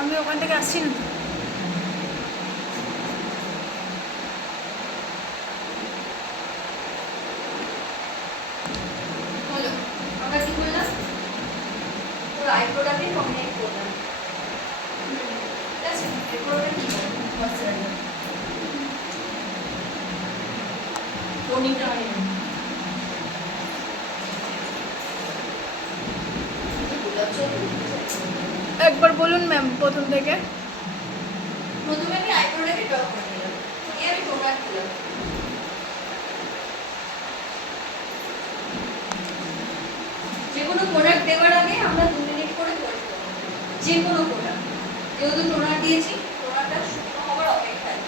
আমি ওখান থেকে আসছি না। বলো আমরা কি করলাম? পুরো আইব্রোটাকে কমপ্লিট করলাম, ঠিক আছে? এরপর ওটা কি করবো? ময়শ্চারাইজার টোনিংটা হয় না, গোলাপ জল একবার বলুন ম্যাম প্রথম থেকে। প্রথমে আমি আইব্রোটাকে ড্র করে নিলাম, নিয়ে আমি টোনার দিলাম। যে কোনো প্রোডাক্ট দেওয়ার আগে আমরা 2 মিনিট করে ওয়েট করব, যে কোনো প্রোডাক্ট। যেহেতু টোনার দিয়েছি, টোনারটা শুকনো হওয়ার অপেক্ষায়।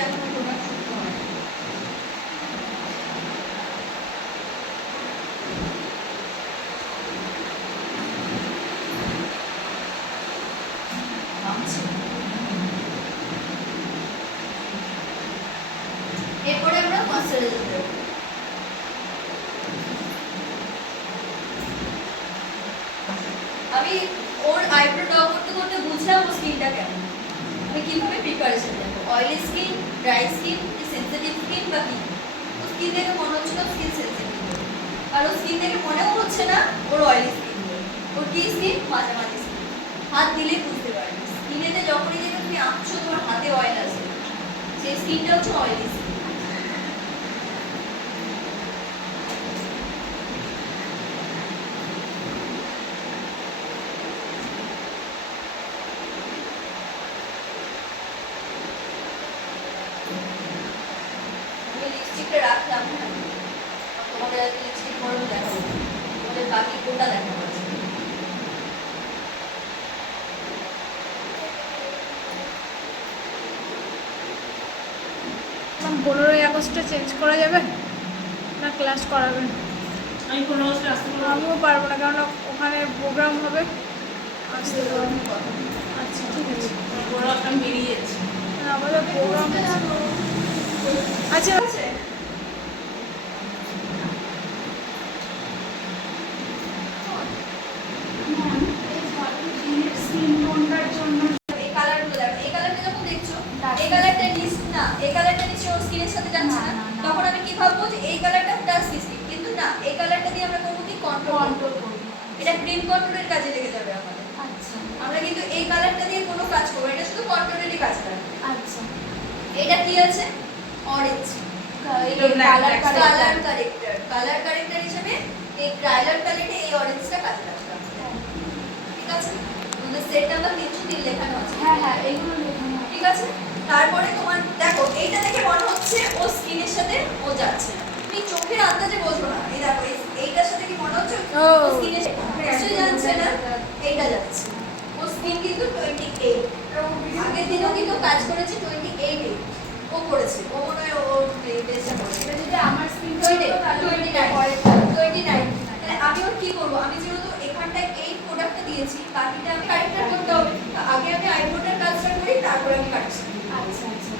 এখন টোনার শুকনো হয়। এরপরে আমরা ময়শ্চারাইজার দেব। আমি ওর আইব্রো ড্র করতে করতে বুঝলাম ওর স্কিনটা কেমন, আমি কিভাবে প্রিপারেশন নেব। Oily skin, dry skin, sensitive skin বা কি। ও স্কিন দেখে মনে হচ্ছিল স্কিন সেনসিটিভ, আর ও স্কিন দেখে মনেও হচ্ছে না ওর অয়েলি স্কিন। ওর কি স্কিন? মাঝামাঝি স্কিন। হাত দিলে বুঝতে পারবে, স্কিনেতে যখনই যেটা তুমি আঁকছো তোমার হাতে অয়েল আছে, সেই স্কিনটা হচ্ছে অয়েলি স্কিন। লিপস্টিকটা রাখলাম, হ্যাঁ তোমাদের আজকে লিপস্টিক পরেও দেখাবো, তোমাদের বাকি কোনটা দেখাবো আজকে। 15ই আগস্টে চেঞ্জ করা যাবে না ক্লাস করাবেন? আমি 15 আগস্টে আসতে পারবো? আমিও পারবো না, কারণ ওখানে প্রোগ্রাম হবে, আসতে পারবো না। আচ্ছা ঠিক আছে, 15 আগস্ট আমি বেরিয়ে যাচ্ছি। আমাদের প্রোগ্রাম আচ্ছা আছে এই কালারগুলো দেখো, এই কালারটা যখন দেখছো, এই কালারটা লিস্ট না, এই কালারটা নিশ্চয়ই ওর স্কিনের সাথে যাচ্ছে না। তখন আমি কি ভাববো যে এই কালারটা তার স্কিন, কিন্তু না, এই কালারটা দিয়ে আমরা করবো কি কন্ট্রোল করব। এটা ক্রিম কন্ট্রোলের কাজে লেগে যাবে আমাদের। আচ্ছা আমরা কিন্তু এই কালারটা দিয়ে কোনো কাজ করবো না, এটা শুধু কন্ট্রোলেরই কাজ করে। আচ্ছা এটা কি আছে? অরেঞ্জ কালার কারেক্টর হিসেবে এই কালার প্যালেটে এই অরেঞ্জটা কাজে লাগবে আমাদের। ঠিক আছে? আমাদের সেট নাম্বার 303 লেখানো আছে। হ্যাঁ হ্যাঁ এইগুলো লেখানো আছে। ঠিক আছে? তারপরে তোমার দেখো এইটা দেখে মনে হচ্ছে ও স্কিনের সাথে ও যাচ্ছে, তুমি চোখের আন্দাজে বোঝো না। এই দেখো এইটার সাথে কি মনে হচ্ছে ও স্কিনের নিশ্চয়ই যাচ্ছে না, এইটা যাচ্ছে। ও স্কিন কিন্তু 28, আগের দিনও কিন্তু কাজ করেছে 28 ও করেছে, ও মনে হয় ও বেস্টটা করেছে। এটা যদি আমার স্কিন 29 তাহলে আমি ওর কি করবো? আমি যেহেতু এখানটায় এই প্রোডাক্টটা দিয়েছি, বাকিটা আমি কারেক্টার করতে হবে। আগে আমি আইব্রোটার কাজটা করি, তারপরে আমি কাটছি। আচ্ছা আচ্ছা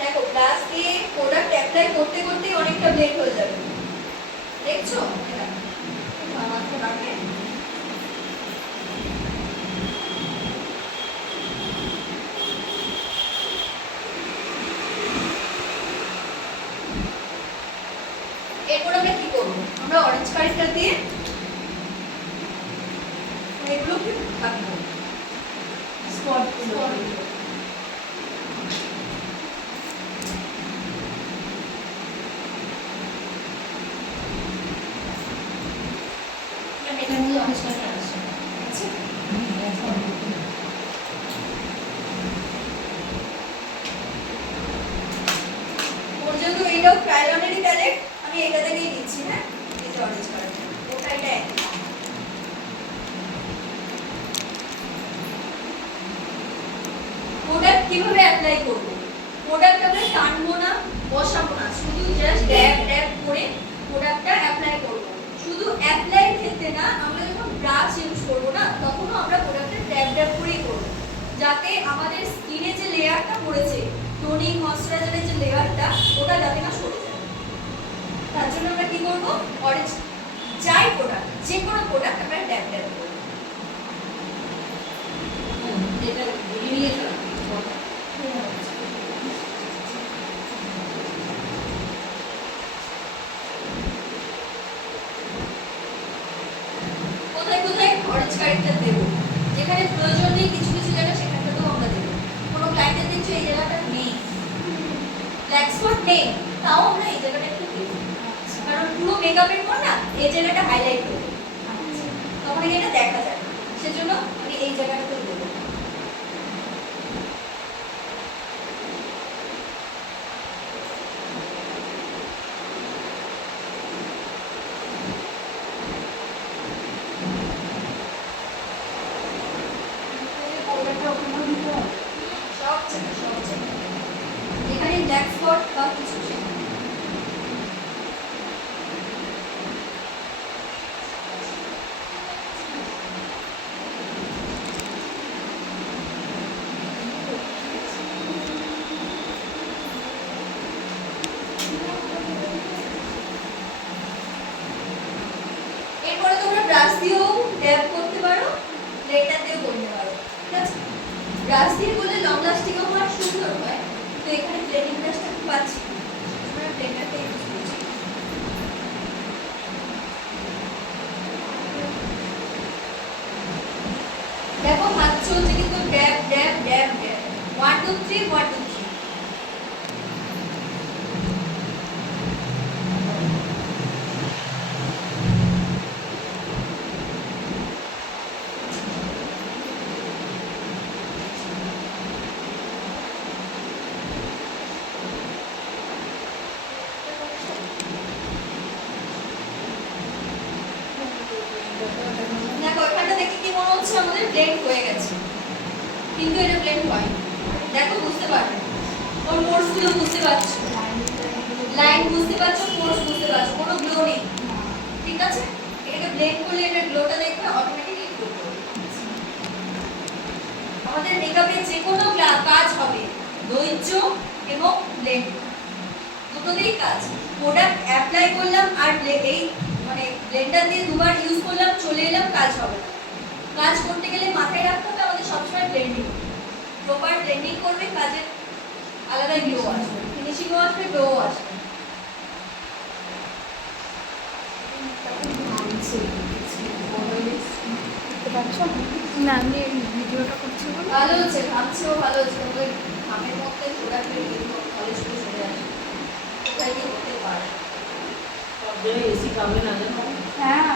দেখো ব্রাশ দিয়ে প্রোডাক্ট অ্যাপ্লাই করতে করতেই অনেকটা ব্লেড হয়ে যাবে, দেখছো? এটা মাথা রাখে এরপর আমরা কি করবো? আমরা অরেঞ্জ কারেক্টার দিয়ে এগুলোকে আঁকবো স্পট এটা নিয়ে অনেক সময় আসছে। আচ্ছা ওর যেহেতু এইটাও ক্রায়লনেরই প্যালেট, আমি এটা থেকেই দিচ্ছি। হ্যাঁ এই যে অরেঞ্জ কালার ওটা এটা একই। কিভাবে অ্যাপ্লাই করব? প্রোডাক্ট আমরা টানবো না, বসাবো না, শুধু জাস্ট ড্যাব ড্যাব করে প্রোডাক্টটা অ্যাপ্লাই করব। শুধু অ্যাপ্লাইয়ের ক্ষেত্রে না, আমরা যখন ব্রাশ ইউজ করব না, তখনও আমরা প্রোডাক্টটা ড্যাব ড্যাব করেই করব, যাতে আমাদের স্কিনে যে লেয়ারটা পড়েছে, টোনিং ময়শ্চারাইজারের যে লেয়ারটা, ওটা যাতে না সরে যায়। তার জন্য আমরা কি করব? অরেঞ্জ যাই প্রোডাক্ট, যে কোনো প্রোডাক্ট আমরা ড্যাব ড্যাব করব। যেটা বুঝিয়ে নিয়েছো কোথায় কোথায় অরেঞ্জ কারেক্টার দেব, যেখানে প্রয়োজন নেই কিছু কিছু জায়গা সেখানটাতেও আমরা দেব। কোনো ক্লায়েন্টের দেখছো এই জায়গাটা নেই, ব্ল্যাক স্পট নেই, তাও আমরা এই জায়গাটা একটু দেব, কারণ পুরো মেকআপের পর না এই জায়গাটা হাইলাইট করব, তখন এটা দেখা যায়, সেজন্য আমি এই জায়গাটাতে দেব। ওটা ওখানে দিতে হবে। সব জায়গায় সব জায়গায় যেখানে ব্ল্যাক স্পট বা কিছু সেখানে। এরপরে তোমরা ব্রাশ দিয়েও ট্যাপ করতে পারো, ব্লেন্ডার দিয়েও করতে পারো, ঠিক আছে? ব্রাশ দিয়ে করলে লং লাস্টিংও হয়, সুন্দর হয়। তো এখানে ব্লেন্ডিং ব্রাশটা আমি পাচ্ছি না, আমরা ব্লেন্ডারটা ইউজ করছি। দেখো হাত চলছে কিন্তু ড্যাব ড্যাব ড্যাব ড্যাব, 1 2 3 1 2 3। দেখো এখানটা দেখে কি মনে হচ্ছে আমাদের ব্লেন্ড হয়ে গেছে, কিন্তু এটা ব্লেন্ড হয়নি। দেখো বুঝতে পারবে, ওর পোর্স গুলো বুঝতে পারছো, লাইন বুঝতে পারছো, পোর্স বুঝতে পারছো, কোনো গ্লো নেই, ঠিক আছে? এটা ব্লেন্ড করলে এটা গ্লোটা দেখবে অটোমেটিক্যালি গ্লো করবে। আমাদের মেকআপে যে কোনো কাজ হবে ধৈর্য এবং ব্লেন্ড, দুটোতেই কাজ। প্রোডাক্ট অ্যাপ্লাই করলাম আর এই মানে ব্লেন্ডার দিয়ে দুবার ইউজ করলাম, চলে এলাম, কাজ হবে না। কাজ করতে গেলে মাথায় রাখতে হবে আমাদের সবসময় ব্লেন্ডিং, প্রপার ব্লেন্ডিং করবে, কাজের আলাদা গ্লো আসবে, ফিনিশিংও আসবে, গ্লোও আসবে। দেখতে পাচ্ছ না, আমি এই ভিডিওটা করছি বলে। ভালো হচ্ছে, ঘামছেও ভালো হচ্ছে, ওদের ঘামের মধ্যে প্রোডাক্টের ভালো শুরু চলে আসে, কোথায় কি হতে পারে। সব জায়গায় এসি পাবে না জানো, হ্যাঁ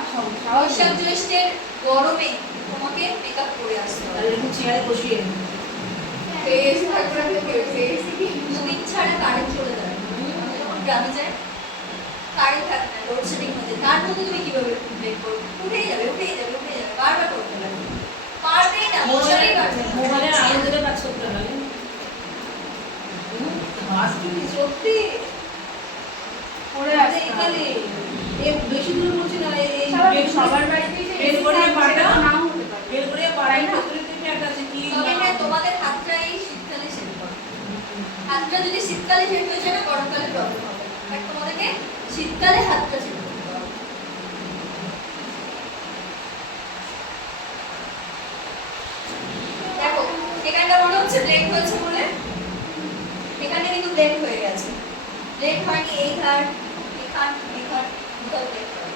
বৈশাখ জ্যৈষ্ঠের গরমে তোমাকে মেকআপ করে আসতে আর হবে। এরকম চেয়ারে বসিয়ে ফেস থাকবে না, ফেস দুদিন ছাড়া কারেন্ট চলে যাবে। আমি যখন গ্রামে যাই কারেন্ট থাকে না, লোডশেডিং হয়ে যায়, তার মধ্যে তুমি কিভাবে বের করবে? উঠেই যাবে উঠেই যাবে উঠেই যাবে, বারবার করতে লাগবে, পারবেই না, বসাতেই পারবে না। মোবাইলের আলো ধরে কাজ করতে হবে। আজকে সত্যি পরে আরে এখানে এ বেশি দূর বলছি না, এই সবার বাড়িতেই যে বের করে পাটা নাও হতে পারে। বের করে পাড়াই ভেতরে তুমি একটা আছে কি তবে হ্যাঁ, তোমাদের হাতটা এই শীতকালে সেট করো। হাতটা যদি শীতকালে সেট হয়ে যায় না, গরমকালে প্রবলেম হবে। বাট তোমাদেরকে শীতকালে হাতটা সেট করতে হবে। দেখো এখানটা মনে হচ্ছে ব্লেন্ড হয়েছে বলে, এখানে কিন্তু ব্লেন্ড হয়ে গেছে। ব্লেন্ড হয়নি এই ধার, এখান এখান কোথাও ব্লেন্ড হয়নি।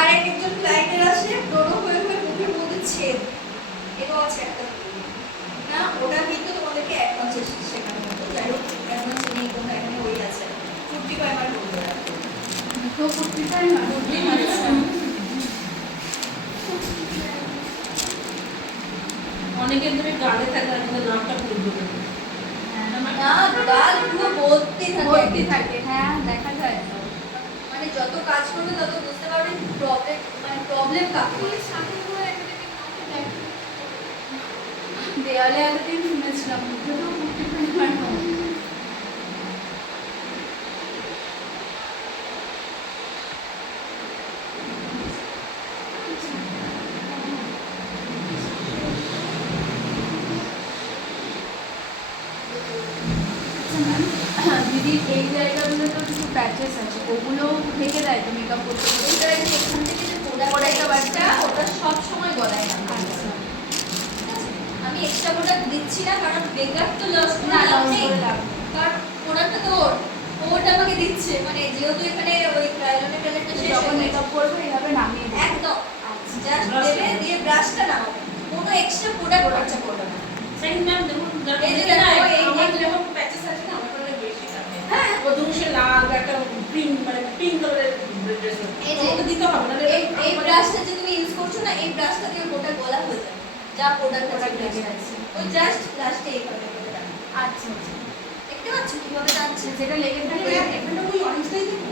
আরেকজন ক্লায়েন্টের আসে ব্রণ হয়ে হয়ে মুখের মধ্যে ছেদ, এটাও আছে একটা না, ওটা কিন্তু তোমাদেরকে অ্যাডভান্সে শেখানো হতো। যাই হোক অ্যাডভান্সে নেই, কোনো এখানে ওই আছে 45 বলতে রাখো। তো করতে চাই না। অনেকের ধরে গালে থাকে আর তাদের নামটা পুরো না, গাল পুরো ভর্তি ভর্তি থাকে। থাকে, হ্যাঁ দেখা যায় তো। মানে যত কাজ করবে তত বুঝতে পারবে প্রবলেম, মানে প্রবলেম কাকে বলে। সাথে করে দেওয়ালে এতদিন শুনেছিলাম, মুখে তো কুর্তি প্যান্ট বানানো। দিদি এই জায়গাগুলো তো কিছু প্যাচেস আছে, ওগুলো ঢেকে দেয় তো মেকআপ করতে করতে? ওইটা এই যে এখান থেকে যে প্রোডাক্টটা বাচ্চা ওটা সব সময় গলায় রাখা। আচ্ছা, আমি এক্সট্রা প্রোডাক্ট দিচ্ছি না কারণ বেকার তো লস না না লস নেই, করে লাভ। কারণ প্রোডাক্টটা তো ওটা আমাকে দিচ্ছে, মানে যেহেতু এখানে ওই ক্রায়োলনের প্যালেটটা শেষ যখন হয়ে গেছে মেকআপ করবো এইভাবে নামিয়ে দেবো। একদম আচ্ছা, জাস্ট দেবে দিয়ে ব্রাশটা নামাবে, কোনো এক্সট্রা প্রোডাক্ট খরচা করবে না। সেকেন্ড ম্যাম দেখুন এই যে দেখো, এই আমার যে- যেরকম প্যাচেস আছে না আমার কাছে বেশি থাকে। হ্যাঁ ও দুশে লাল একটা পিঙ্ক মানে পিঙ্ক কালারের ড্রেস এই যে- ওটা দিতে হবে না এই ব্রাশটা যে তুমি ইউজ করছো না, এই ব্রাশটা দিয়ে গোটা গলা হয়ে যাবে, যা প্রোডাক্ট Product আছে লেগে আছে। ওই জাস্ট লাস্টে এইভাবে করে রাখো। আচ্ছা আচ্ছা, দেখতে পাচ্ছ কিভাবে টানছে? যেটা লেগে থাকবে এখানে ওই অরেঞ্জটাই দেবো।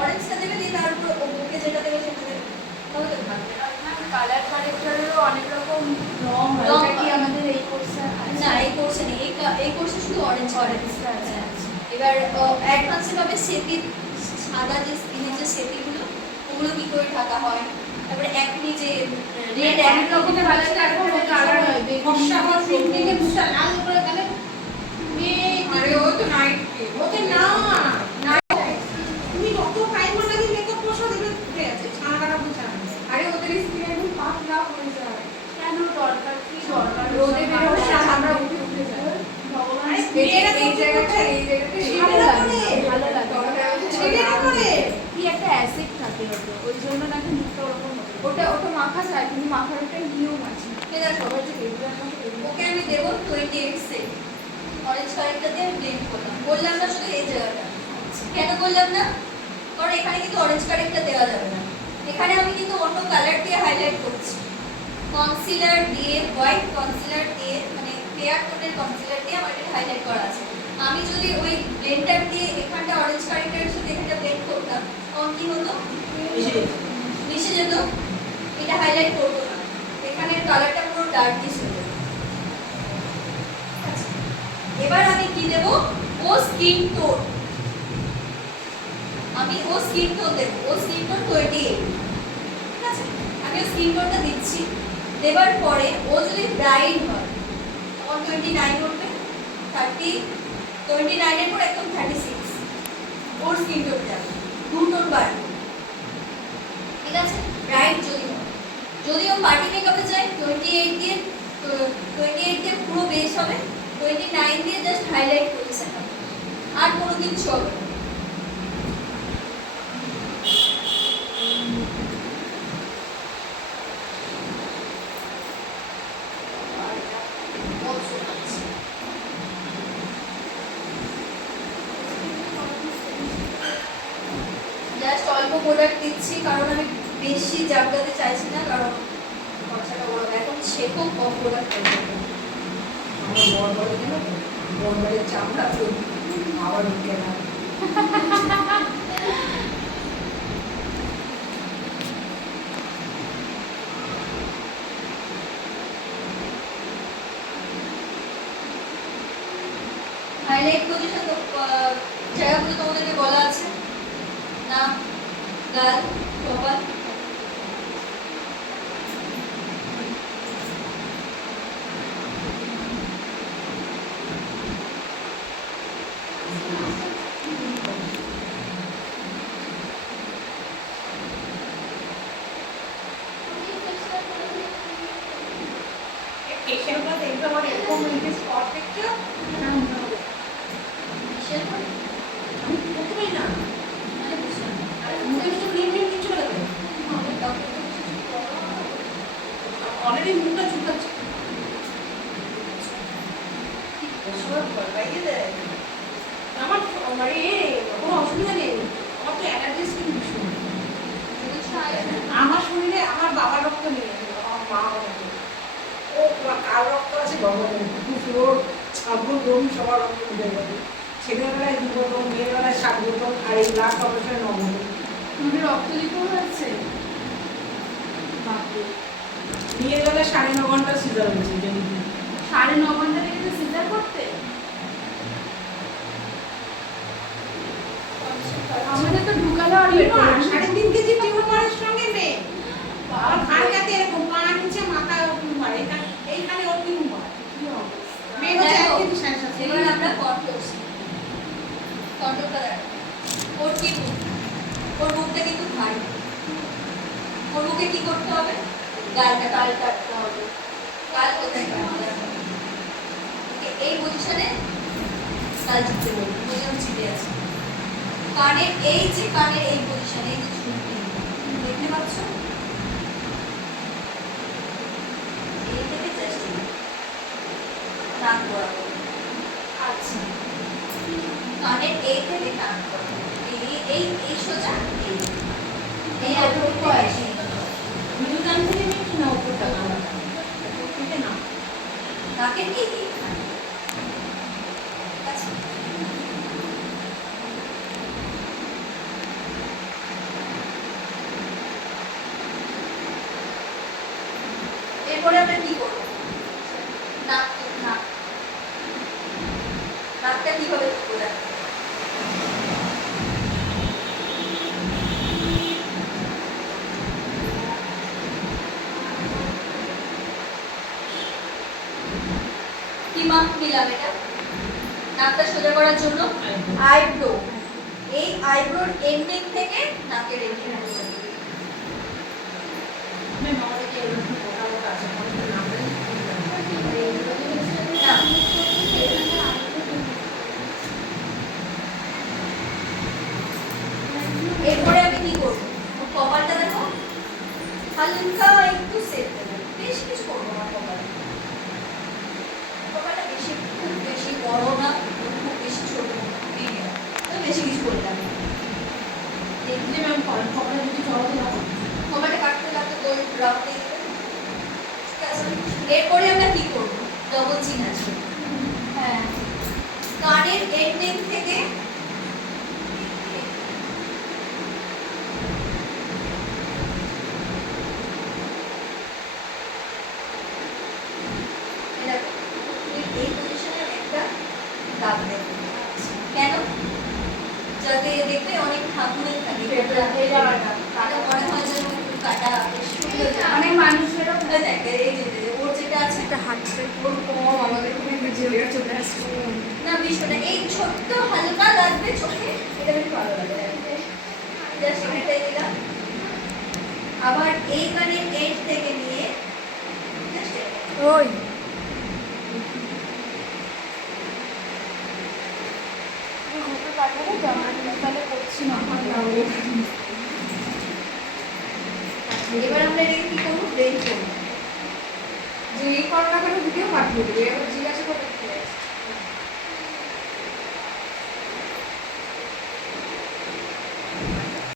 অরেঞ্জটা দেবে দিয়ে তার উপর ও বুকে যেটা দেবে সেটা দেবে, তাহলে তো ভালো। কালার কারেক্টারেরও অনেক রকম রং হয়, রং ওটা কি হয়। আমাদের এই কোর্সে না এই কোর্সে নেই, এই কোর্সে শুধু অরেঞ্জ অরেঞ্জটা আছে। এবার অ্যাডভান্সে পাবে সেতির সাদা যে স্কিনের যে সেতিগুলো ওগুলো কি করে ঢাকা হয়, তারপরে একনি যে রেড অনেক রকমের কালার হয়, ফর্সা হওয়ার পিঙ্ক থেকে দুটা লাল করে গেলে আরে ও তো নাইট ওকে না তুমি যত টাইম লাগে মেকআপ বসা দেবে উঠে আছে ছানা কাটা বুঝা। আরে ওদের স্কিন একদম পাতলা হয়ে যায়। কেন দরকার, কি দরকার? রোদে বেরোলে আমরা আমরা উঠে উঠে যাই। ভগবান আরে এই জায়গাটা ভালো লাগে, ভালো লাগে। ছেড়ে না করে। কি একটা অ্যাসিড থাকে ওতে, ওই জন্য নাকি মুখটা ওরকম হতো। ওটা মাখা যায়, তুমি মাখার একটা নিয়ম আছে। ঠিক আছে সবাই যে রেগুলার মাখে ওকে আমি দেবো 28 সেট অরেঞ্জ কালারটা দিয়ে আমি ব্লেন্ড করলাম না শুধু এই জায়গাটা। কেন করলাম না, কারণ এখানে কিন্তু অরেঞ্জ কালারটা দেওয়া যাবে না, এখানে আমি কিন্তু অন্য কালার দিয়ে হাইলাইট করছি, কনসিলার দিয়ে, হোয়াইট কনসিলার দিয়ে, মানে ফেয়ার টোনের কনসিলার দিয়ে আমার এটা হাইলাইট করা আছে। আমি যদি ওই ব্লেন্ডার দিয়ে এখানটা অরেঞ্জ কালারের সাথে এখানটা ব্লেন্ড করতাম তখন কি হতো, মিশে যেত, এটা হাইলাইট করতো না, এখানের কালারটা পুরো ডার্কিশ হয়ে যেত। আচ্ছা, এবার আমি কি দেব, ও স্কিন টোন, আমি ও স্কিন টোন দেব, ও স্কিন টোন 28, ঠিক আছে, আমি ও স্কিন টোনটা দিচ্ছি। দেবার পরে ও যদি ব্রাইট হয় তখন 29 উঠবে, 29 এর পর একদম 36 ওর স্কিন টোন যাবে, 2 টোন বাড়বে, ঠিক আছে। ব্রাইট যদি হয়, যদি ও পার্টি মেকআপে যায় 28 দিয়ে, 28 দিয়ে পুরো বেস হবে, 29 দিয়ে জাস্ট হাইলাইট করছে আর কোনো কিছু হবে না। জাস্ট অল্প প্রোডাক্ট দিচ্ছি কারণ আমি বেশি জায়গাতে চাইছি না, কারণ খরচাটা বড়, এখন সেরকম কম প্রোডাক্ট করবো। আমার বড় বড় কেন বড় বড় চামড়া তো আবার উঠে না। হাইলাইট পজিশন জায়গাগুলো তোমাদেরকে বলা আছে না, গাল, কপাল, এসের পর দেখবে আমার এরকম হয়েছে স্পট দেখছো কিসের পরে? আমি প্রথমেই না মানে বুঝলাম না। আর মুখে কিছু ক্রিম ক্রিম কিছু লাগে আমাদের কাউকে তো কিছু বলা হবে না। অলরেডি মুখটা চুকাচ্ছে আমার মানে কোনো অসুবিধা নেই, আমার তো অ্যালার্জি স্কিন ভীষণ। যদি চাই আমার শরীরে আমার বাবার রক্ত নেই, আমার মা ও কার রক্ত আছে ভগবানের, পুরো ছাগল গরু সবার রক্ত মিলে যাবে। ছেলেবেলায় 2 বোতল, মেয়েবেলায় 7 বোতল, আর এই লাস্ট অপারেশনে 9 বোতল। তুমি রক্ত দিতে হয়েছে? বাপরে, মেয়েবেলায় 9.5 ঘন্টা সিজার হয়েছে, জানি না। 9:30 লেগেছে সিজার করতে। আমাদের তো ঢুকালো আর বের করলো না। 3.5 কেজি টিউমারের সঙ্গে মেয়ে আর ভারকাতে এরকম পা নিচে মাথা টিউমার এইখানে ওর টিউমার মেয়ে হচ্ছে 1 কেজি 7.5। এবার আমরা কন্ট্রোলটা ওর কি মুখ, ওর মুখটা কিন্তু ভারী, ওর মুখে কি করতে হবে, গালটা কাটতে হবে। গাল কোথায় কাটতে হবে? এই পজিশনে গাল চিপতে বলবো, যেমন চিপে আছে। কানের এই যে কানের এই পজিশনে এই যে ঝুঁকি দেখতে পাচ্ছ, এই থেকে জাস্ট নাক বরাবর। আচ্ছা, কানের এই থেকে নাক বরাবর, এই সোজা এই এতটুকু আছে। মিলুকান থেকে একটু না উপরটা কামাটা থেকে না নাকের এই এইখানে। আচ্ছা, এরপরে আমরা কি করবো? নাকটা কিভাবে করবো দেখো। কি মাপ নিলাম এটা নাকটা সোজা করার জন্য? আইব্রো। এই আইব্রোর এন্ডিং থেকে নাকের এন্ডিং পর্যন্ত। ম্যাম আমাদের কি এরকম মোটা মোটা আছে আমাদের নামে না, এরপরে আমি কি করবো? কপালটা দেখো হালকা একটু সেট দেবো, বেশি কিছু করবো না। কপালটা বেশি, খুব বেশি বড় না, খুব বেশি ছোট, মিডিয়াম, বেশি কিছু করলাম না। দেখলে ম্যাম কপালে যদি চড়াতে না কপালটা কাটতে কাটতে গোল রাউন্ড দিয়ে দেবে। ঠিক আছে, এরপরে আমরা কি করবো? ডবল চিন আছে, হ্যাঁ, কানের এন্ডিং থেকে এই পজিশনে একটা দাগ দেবে। কেন? যাতে দেখবে অনেক ঠাকুরের থাকে এটা মনে হয় যেন একটু কাটা বেশ সুন্দর লাগে। অনেক মানুষেরও দেখে এই যে ওর যেটা আছে একটা হাঁটছে ওর কম, আমাদের এখানে ভিডিওটা চলে আসছে। না বিষয়টা এই ছোট্ট হালকা লাগবে চোখে, এটা বেশ ভালো লাগে। জাস্ট এটাই দিলাম। আবার এই কানের এন্ড থেকে নিয়ে জাস্ট ওই ওকে পাঠাবো তো আমরা তাহলে করছি না। এবার আমরা এটাকে কি করবো? ব্লেন্ড করবো। যে এই করোনা করে ভিডিও পাঠিয়ে দেবে, এবার জিজ্ঞাসা করে